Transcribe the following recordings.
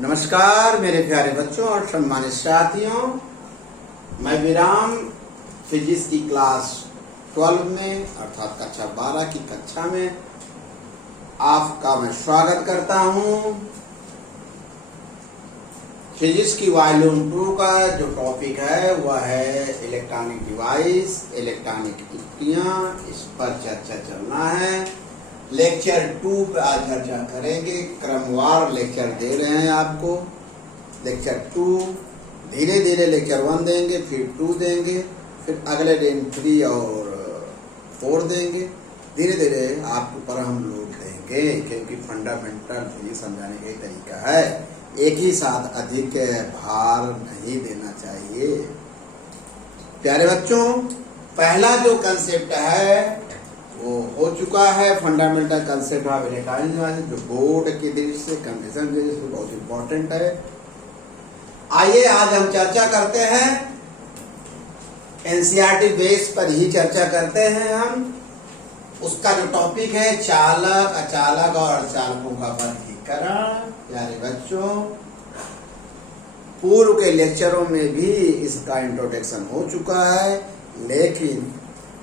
नमस्कार मेरे प्यारे बच्चों और सम्मानित साथियों, मैं विराम फिजिक्स की क्लास 12 में अर्थात कक्षा 12 की कक्षा में आपका मैं स्वागत करता हूं। फिजिक्स की वॉल्यूम 2 का जो टॉपिक है वह है इलेक्ट्रॉनिक डिवाइस, इलेक्ट्रॉनिक युक्तियां। इस पर चर्चा चलना है। लेक्चर 2 पे आज चर्चा करेंगे। क्रमवार लेक्चर दे रहे हैं आपको। लेक्चर 2 धीरे धीरे लेक्चर 1 देंगे, फिर 2 देंगे, फिर अगले दिन 3 और 4 देंगे। धीरे धीरे आपके ऊपर हम लोड देंगे क्योंकि फंडामेंटल फिजिक्स समझाने का एक तरीका है। एक ही साथ अधिक भार नहीं देना चाहिए। प्यारे बच्चों, पहला जो कंसेप्ट है वो हो चुका है, fundamental concept of electronic device, जो बोर्ड की दृष्टि से, कंडीशन की दृष्टि से बहुत इंपॉर्टेंट है। आइए आज हम चर्चा करते हैं, एनसीईआरटी बेस पर ही चर्चा करते हैं हम। उसका जो टॉपिक है चालक, अचालक और चालकों का वर्गीकरण। प्यारे बच्चों, पूर्व के लेक्चरों में भी इसका इंट्रोडक्शन हो चुका है, लेकिन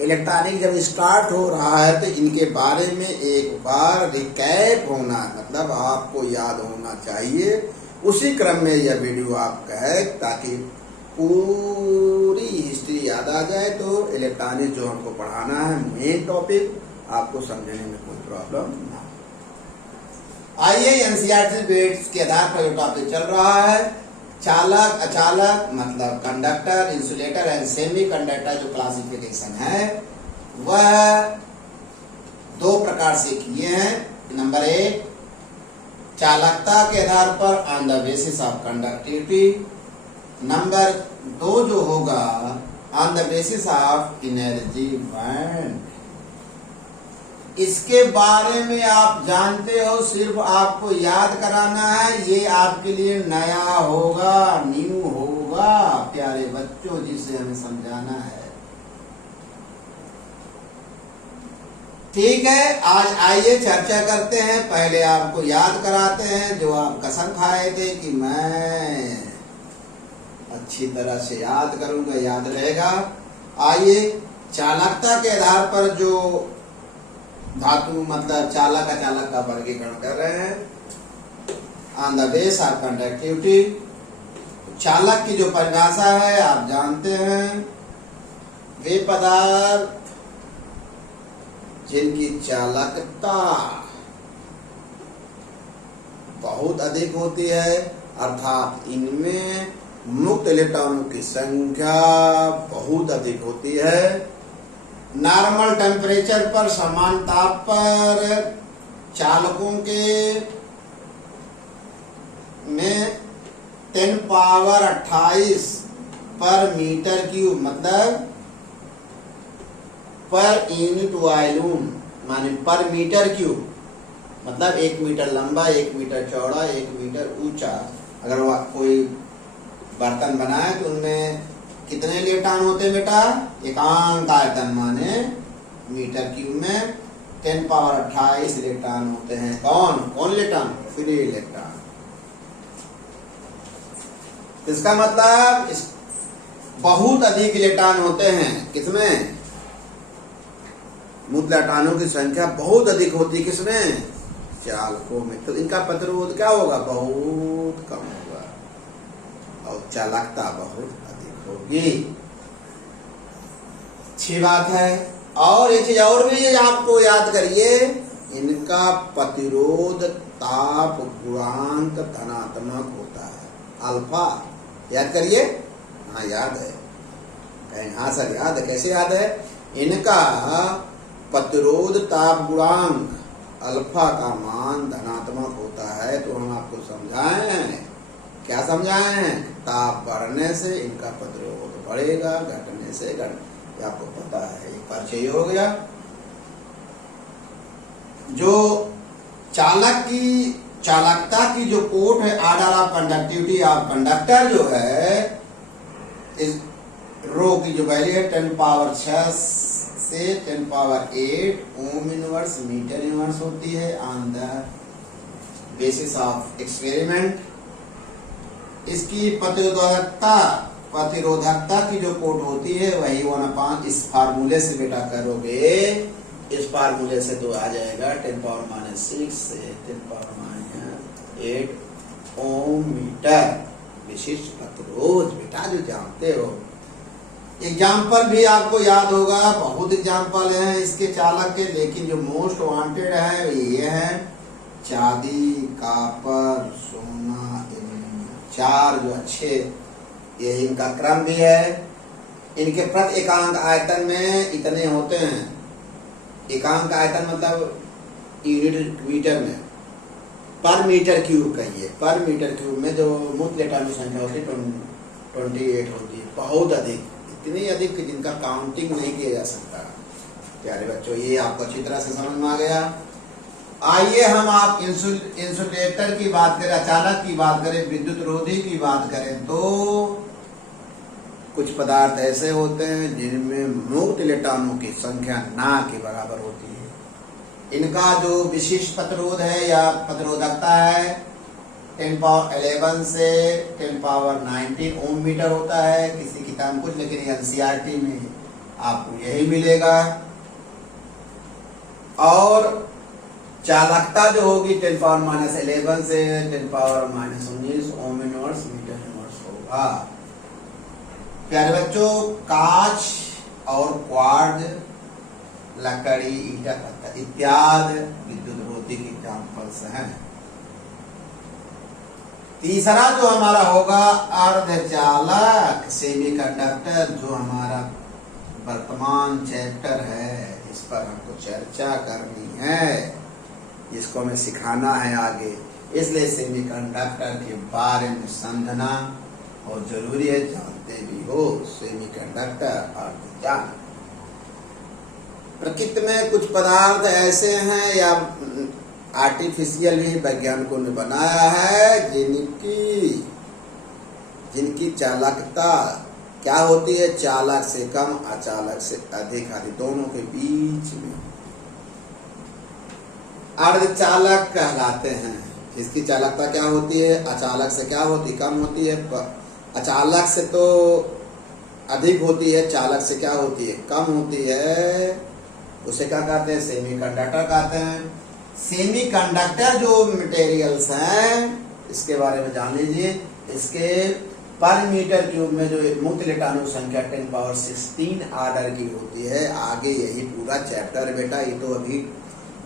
इलेक्ट्रॉनिक जब स्टार्ट हो रहा है तो इनके बारे में एक बार रिकैप होना, मतलब आपको याद होना चाहिए। उसी क्रम में यह वीडियो आपका है ताकि पूरी हिस्ट्री याद आ जाए, तो इलेक्ट्रॉनिक जो हमको पढ़ाना है मेन टॉपिक, आपको समझने में कोई प्रॉब्लम ना हो। आइए एनसीईआरटी बेस के आधार पर जो टॉपिक चल रहा है, चालक, अचालक मतलब conductor, insulator and semi conductor, जो क्लासिफिकेशन है वह 2 प्रकार से किए हैं। नंबर 1, चालकता के आधार पर on the basis of conductivity. Number 2 जो होगा on the basis of energy band. इसके बारे में आप जानते हो, सिर्फ आपको याद कराना है। ये आपके लिए नया होगा, न्यू होगा प्यारे बच्चों, जिसे हमें समझाना है। ठीक है, आज आइए चर्चा करते हैं। पहले आपको याद कराते हैं जो आप कसम खाए थे कि मैं अच्छी तरह से याद करूंगा, याद रहेगा। आइए, चालकता के आधार पर जो धातु मतलब चालक अचालक का वर्गीकरण कर रहे हैं on the base of conductivity. चालक की जो परिभाषा है आप जानते हैं, वे पदार्थ जिनकी चालकता बहुत अधिक होती है, अर्थात इनमें मुक्त इलेक्ट्रॉनों की संख्या बहुत अधिक होती है। नॉर्मल टेम्परेचर पर, समान ताप पर चालकों के में 10 पावर 28 पर मीटर क्यूब मतलब पर यूनिट वॉल्यूम, माने पर मीटर क्यूब मतलब 1 मीटर लंबा, 1 मीटर चौड़ा, 1 मीटर ऊंचा। अगर कोई बर्तन बनाए तो उनमें कितने इलेक्ट्रॉन होते हैं बेटा? एकांक आयतन माने मीटर क्यूब में 10 पावर 28 इलेक्ट्रॉन होते हैं। कौन इलेक्ट्रॉन? Free electron. इसका मतलब बहुत अधिक इलेक्ट्रॉन होते हैं। किसमें? मुक्त इलेक्ट्रॉनों की संख्या बहुत अधिक होती है। किसमें? चालकों में। तो इनका प्रतिरोध क्या होगा? बहुत कम होगा और चालकता बहुत होगी। अच्छी बात है। और एक चीज और भी आपको याद करिए, इनका प्रतिरोध ताप गुणांक धनात्मक होता है, अल्फा। याद करिए। हाँ याद है। हाँ सर याद है। कैसे याद है? इनका प्रतिरोध ताप गुणांक अल्फा का मान धनात्मक होता है। तो हम आपको समझाएं, क्या समझाए हैं? ताप बढ़ने से इनका प्रतिरोध बढ़ेगा, घटने से घट, आपको पता है। एक परिचय हो गया। जो चालकता की जो कोट है, order of conductivity of conductor जो है, इस रो की जो वैल्यू है 10 पावर 6 से 10 power 8 ohm inverse metre inverse होती है on the basis of experiment. इसकी प्रतिरोधकता की जो कोट होती है वही 1/5 इस फार्मूले से बेटा करोगे, इस फार्मूले से तो आ जाएगा 10⁻⁶ से 10⁻⁸ ओम मीटर विशिष्ट प्रतिरोध। बेटा जो जानते हो, एग्जाम्पल भी आपको याद होगा, बहुत एग्जाम्पल हैं इसके चालक के, लेकिन जो मोस्ट वांटेड है ये है चांदी, कापर, सोना, चार जो अच्छे, ये इनका क्रम भी है। इनके प्रति एकांक आयतन में इतने होते हैं। एकांक आयतन मतलब यूनिट मीटर में, पर मीटर क्यूब कहिए, पर मीटर क्यूब में जो मुक्त इलेक्ट्रॉनों की संख्या होती है 28 होती है, बहुत अधिक, इतनी अधिक कि जिनका काउंटिंग नहीं किया जा सकता। प्यारे बच्चों, ये आपको अच्छी तरह से समझ में आ गया। आइए हम आप इंसुलेटर की बात करें, अचालक की बात करें, विद्युत रोधी की बात करें, तो कुछ पदार्थ ऐसे होते हैं जिनमें मुक्त इलेक्ट्रॉनों की संख्या ना के बराबर होती है। इनका जो विशिष्ट प्रतिरोध है या प्रतिरोधकता है 10⁻11 से 10⁻19 ओम मीटर होता है किसी किताब में कुछ, लेकिन एनसीईआरटी में आपको यही मिलेगा। और चालकता जो होगी 10⁻11 से 10⁻19 ओम इनवर्स मीटर इनवर्स होगा। प्यारे बच्चों, कांच और क्वार्ट्ज, लकड़ी, ईटा, पत्थर इत्यादि विद्युत रोधी की एग्जाम्पल्स हैं। तीसरा जो हमारा होगा अर्धचालक सेमीकंडक्टर, जो हमारा वर्तमान चैप्टर है, इस पर हमको चर्चा करनी है, जिसको हमें सिखाना है आगे, इसलिए सेमीकंडक्टर के बारे में समझना और जरूरी है, जानते भी हो। सेमीकंडक्टर अर्धचालक, प्रकृति में कुछ पदार्थ ऐसे हैं या आर्टिफिशियल भी वैज्ञानिकों ने बनाया है जिनकी चालकता क्या होती है, चालक से कम, अचालक से अधिक आदि दोनों के बीच में अर्धचालक कहलाते हैं। इसकी चालकता क्या होती है, अचालक से क्या होती, कम होती है, अचालक से तो अधिक होती है, चालक से क्या होती है, कम होती है। उसे क्या कहते हैं, सेमीकंडक्टर कहते हैं। सेमीकंडक्टर जो मटेरियल्स हैं, इसके बारे में जान लीजिए। इसके पर मीटर क्यूब में जो मुक्त इलेक्ट्रॉनों की संख्या 10⁻16 आर्डर की होती है। आगे यही पूरा चैप्टर है बेटा, ये तो अभी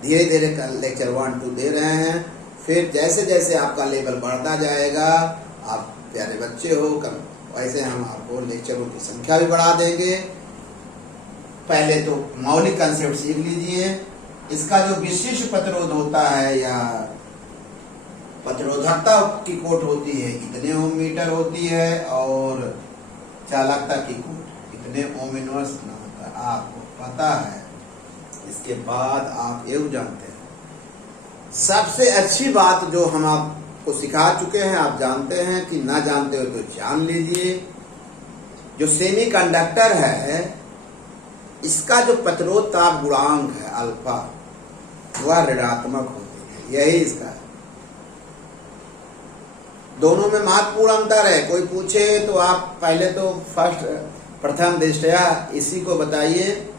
धीरे धीरे लेक्चर 1 2 दे रहे हैं। फिर जैसे जैसे आपका लेवल बढ़ता जाएगा, आप प्यारे बच्चे हो, वैसे हम आपको लेक्चरों की संख्या भी बढ़ा देंगे। पहले तो मौलिक कंसेप्ट सीख लीजिए। इसका जो विशिष्ट प्रतिरोध होता है या प्रतिरोधकता की कोट होती है इतने ओम मीटर होती है, और चालकता की कोट इतने ओम इनवर्स ना होता है, आपको पता है। इसके बाद आप ये जानते हैं, सबसे अच्छी बात जो हम आपको सिखा चुके हैं, आप जानते हैं कि ना जानते हो तो जान लीजिए। जो सेमीकंडक्टर है, इसका जो प्रतिरोध ताप गुणांक है अल्फा, वह ऋणात्मक होती है, यही इसका है। दोनों में महत्वपूर्ण अंतर है। कोई पूछे तो आप पहले तो प्रथम दृष्टया इसी को बताइए।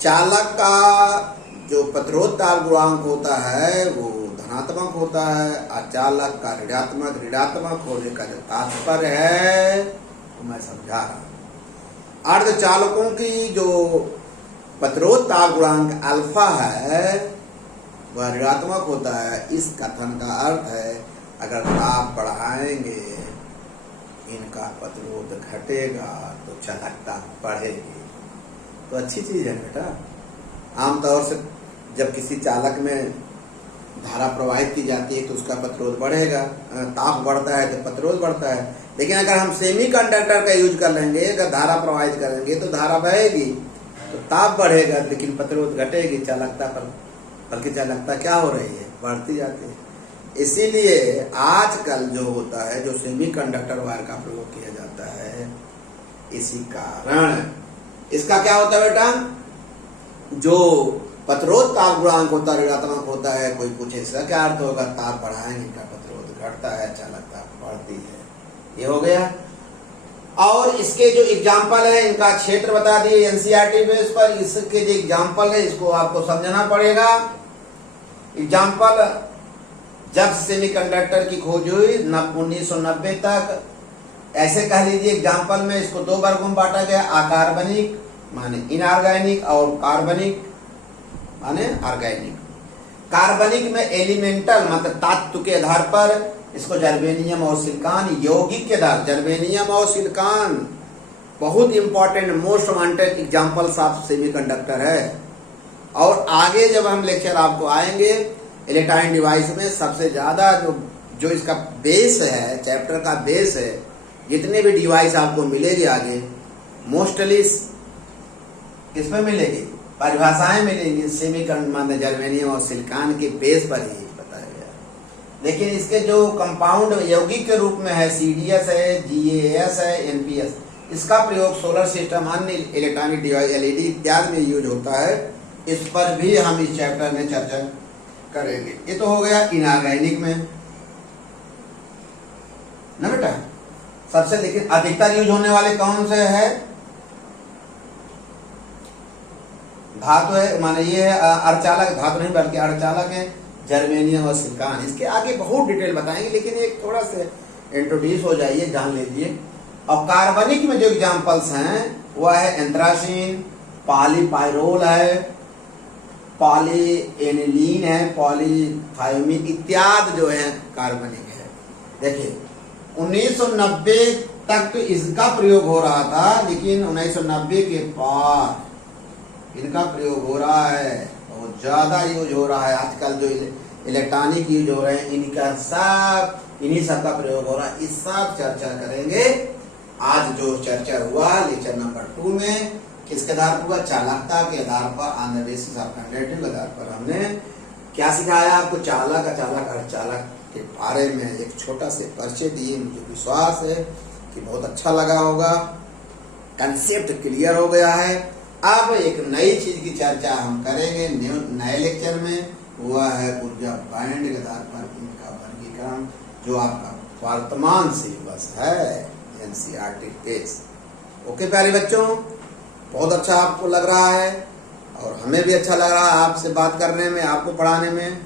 चालक का जो प्रतिरोध ताप गुणांक होता है वो धनात्मक होता है, अचालक का ऋणात्मक होने का जो तात्पर्य है वो मैं समझा रहा हूं। अर्धचालकों की जो प्रतिरोध ताप गुणांक अल्फा है वह ऋणात्मक होता है। इस कथन का अर्थ है अगर ताप बढ़ाएंगे इनका प्रतिरोध घटेगा तो चालकता बढ़ेगी। तो अच्छी चीज है बेटा। आमतौर से जब किसी चालक में धारा प्रवाहित की जाती है तो उसका प्रतिरोध बढ़ेगा, ताप बढ़ता है तो प्रतिरोध बढ़ता है। लेकिन अगर हम सेमीकंडक्टर का यूज कर लेंगे, अगर धारा प्रवाहित करेंगे तो धारा बहेगी तो ताप बढ़ेगा, लेकिन प्रतिरोध घटेगी, चालकता पर, बल्कि चालकता क्या हो रही है, बढ़ती जाती है। इसीलिए आजकल जो होता है, जो सेमीकंडक्टर वायर का प्रयोग किया जाता है, इसी कारण इसका क्या होता है बेटा, जो प्रतिरोध ताप गुणांक होता है ऋणात्मक होता है। कोई पूछे इसका क्या अर्थ होगा, ताप बढ़ाएंगे का प्रतिरोध घटता है, चालकता बढ़ती है। ये हो गया। और इसके जो एग्जाम्पल है इनका क्षेत्र बता दिए एनसीईआरटी बेस पर। इसके जो एग्जाम्पल है इसको आपको समझना पड़ेगा। एग्जाम्पल, जब सेमीकंडक्टर की खोज हुई 1990 तक, ऐसे कह लीजिए एग्जाम्पल में इसको दो वर्गों में बांटा गया, अकार्बनिक माने इनऑर्गेनिक और कार्बनिक माने ऑर्गेनिक। कार्बनिक में एलिमेंटल मतलब तत्व के आधार पर इसको जर्मेनियम और सिलिकॉन, यौगिक के आधार जर्मेनियम और सिलिकॉन बहुत important most wanted examples of semiconductor है। और आगे जब हम लेक्चर आपको आएंगे इलेक्ट्रॉनिक डिवाइस में सबसे ज्यादा जो इसका बेस है, चैप्टर का बेस है, जितने भी डिवाइस आपको मिलेगी आगे मोस्टली किसमें मिलेगी, परिभाषाएं मिलेंगी सेमीकंडक्टर जर्मेनियम और सिलिकॉन के बेस पर ही बताया गया। लेकिन इसके जो कंपाउंड यौगिक के रूप में है CDS है, GaS है, NPS, इसका प्रयोग सोलर सिस्टम अन्य इलेक्ट्रॉनिक डिवाइस LED इत्यादि में यूज होता है। इस पर भी हम इस चैप्टर में चर्चा करेंगे। ये तो हो गया इनऑर्गेनिक में ना बेटा सबसे। लेकिन अधिकतर यूज होने वाले कौन से है, धातु है माने ये है अर्धचालक, धातु नहीं बल्कि अर्धचालक है, जर्मेनियम और सिलिकॉन। इसके आगे बहुत डिटेल बताएंगे, लेकिन एक थोड़ा सा इंट्रोड्यूस हो जाइए, जान लीजिए। और कार्बनिक में जो एग्जांपल्स हैं वह है एंथ्रासीन, पॉलीपाइरोल है, पॉलीएनिलीन है, पॉलीथायोमीन इत्यादि जो है कार्बनिक है। देखिए 1990 तक तो इसका प्रयोग हो रहा था, लेकिन 1990 के बाद इनका प्रयोग हो रहा है, बहुत ज्यादा यूज हो रहा है। आजकल जो इलेक्ट्रॉनिक यूज हो रहे हैं इनका सब इन्हीं सब का प्रयोग हो रहा है। इस सब चर्चा करेंगे। आज जो चर्चा हुआ लेक्चर नंबर 2 में किसके आधार पर हुआ, चालकता के आधार पर, on the basis of conductivity के आधार पर हमने क्या सिखाया आपको, चालक अचालक अर्धचालक के बारे में एक छोटा से परिचय दिए। मुझे विश्वास है कि बहुत अच्छा लगा होगा, कंसेप्ट क्लियर हो गया है। अब एक नई चीज की चर्चा हम करेंगे नए लेक्चर में, हुआ है ऊर्जा बैंड के आधार पर इनका वर्गीकरण, जो आपका वर्तमान सिलेबस है एनसीईआरटी टेस्ट। ओके प्यारे बच्चों, बहुत अच्छा आपको लग रहा है और हमें भी अच्छा लग रहा है आपसे बात करने में, आपको पढ़ाने में।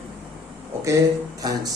Okay, thanks.